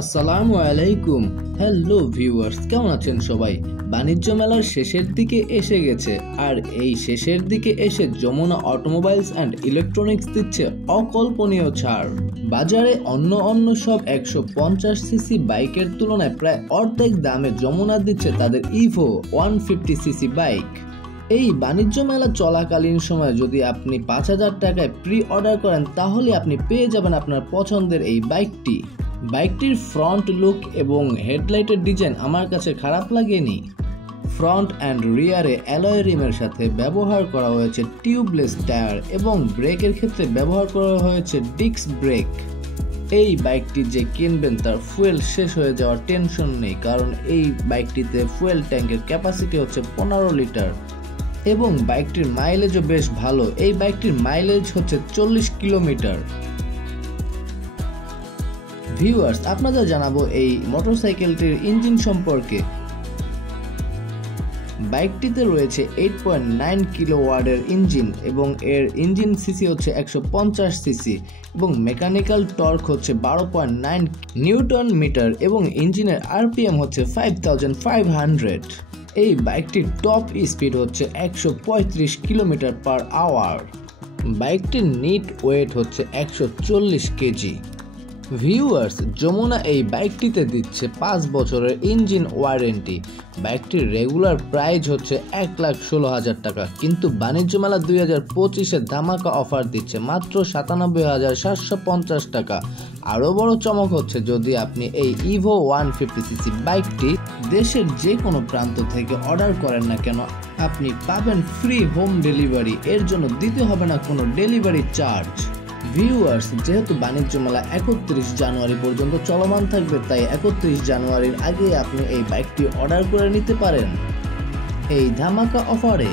আসসালামু আলাইকুম। Hello viewers, কেমন আছেন সবাই? বাণিজ্য মেলার শেষের দিকে এসে গেছে, আর এই শেষের দিকে এসে যমুনা অটোমোবাইলস অ্যান্ড ইলেকট্রনিক্স দিচ্ছে অকল্পনীয় ছাড়। বাজারে অন্য সব 150 সিসি বাইকের তুলনায় প্রায় অর্ধেক দামে যমুনা দিচ্ছে তাদের ইভো 150 সিসি বাইক। এই বাণিজ্য মেলা চলাকালীন সময়ে যদি আপনি 5000 টাকায় প্রি অর্ডার করেন, তাহলে আপনি পেয়ে যাবেন আপনার পছন্দের এই বাইকটি। বাইকটির ফ্রন্ট লুক এবং হেডলাইটের ডিজাইন আমার কাছে খারাপ লাগেনি। ফ্রন্ট অ্যান্ড রিয়ারে অ্যালয় রিমের সাথে ব্যবহার করা হয়েছে টিউবলেস টায়ার এবং ব্রেকের ক্ষেত্রে ব্যবহার করা হয়েছে ডিস্ক ব্রেক। এই বাইকটি যে কিনবেন তার ফুয়েল শেষ হয়ে যাওয়ার টেনশন নেই, কারণ এই বাইকটিতে ফুয়েল ট্যাঙ্কের ক্যাপাসিটি হচ্ছে 15 লিটার এবং বাইকটির মাইলেজও বেশ ভালো। এই বাইকটির মাইলেজ হচ্ছে 40 কিলোমিটার। ভিউয়ার্স, আপনাদের জানাবো এই মোটরসাইকেলটির ইঞ্জিন সম্পর্কে। বাইকটিতে রয়েছে 8.9 কিলোওয়াটের ইঞ্জিন এবং এর ইঞ্জিন সিসি হচ্ছে 150 সিসি এবং মেকানিক্যাল টর্ক হচ্ছে 12.9 নিউটন মিটার এবং ইঞ্জিনের আরপিএম হচ্ছে 5500। এই বাইকটির টপ স্পিড হচ্ছে 135 কিলোমিটার পার আওয়ার। বাইকটির নিট ওয়েট হচ্ছে 140 কেজি। ভিউয়ার্স, যমুনা এই বাইকটিতে দিচ্ছে 5 বছরের ইঞ্জিন ওয়ারেন্টি। বাইকটির রেগুলার প্রাইস হচ্ছে 1,16,000 টাকা, কিন্তু বাণিজ্য মেলা 2025-এ ধামাকা অফার দিচ্ছে মাত্র 97,750 টাকা। আরও বড় চমক হচ্ছে, যদি আপনি এই ইভো 150 সিসি বাইকটি দেশের যে কোনো প্রান্ত থেকে অর্ডার করেন না কেন, আপনি পাবেন ফ্রি হোম ডেলিভারি। এর জন্য দিতে হবে না কোনো ডেলিভারি চার্জ। ভিউয়ার্স, যেহেতু বাণিজ্য মেলা 31 জানুয়ারি পর্যন্ত চলমান থাকবে, তাই 31 জানুয়ারির আগে আপনি এই বাইকটি অর্ডার করে নিতে পারেন এই ধামাকা অফারে।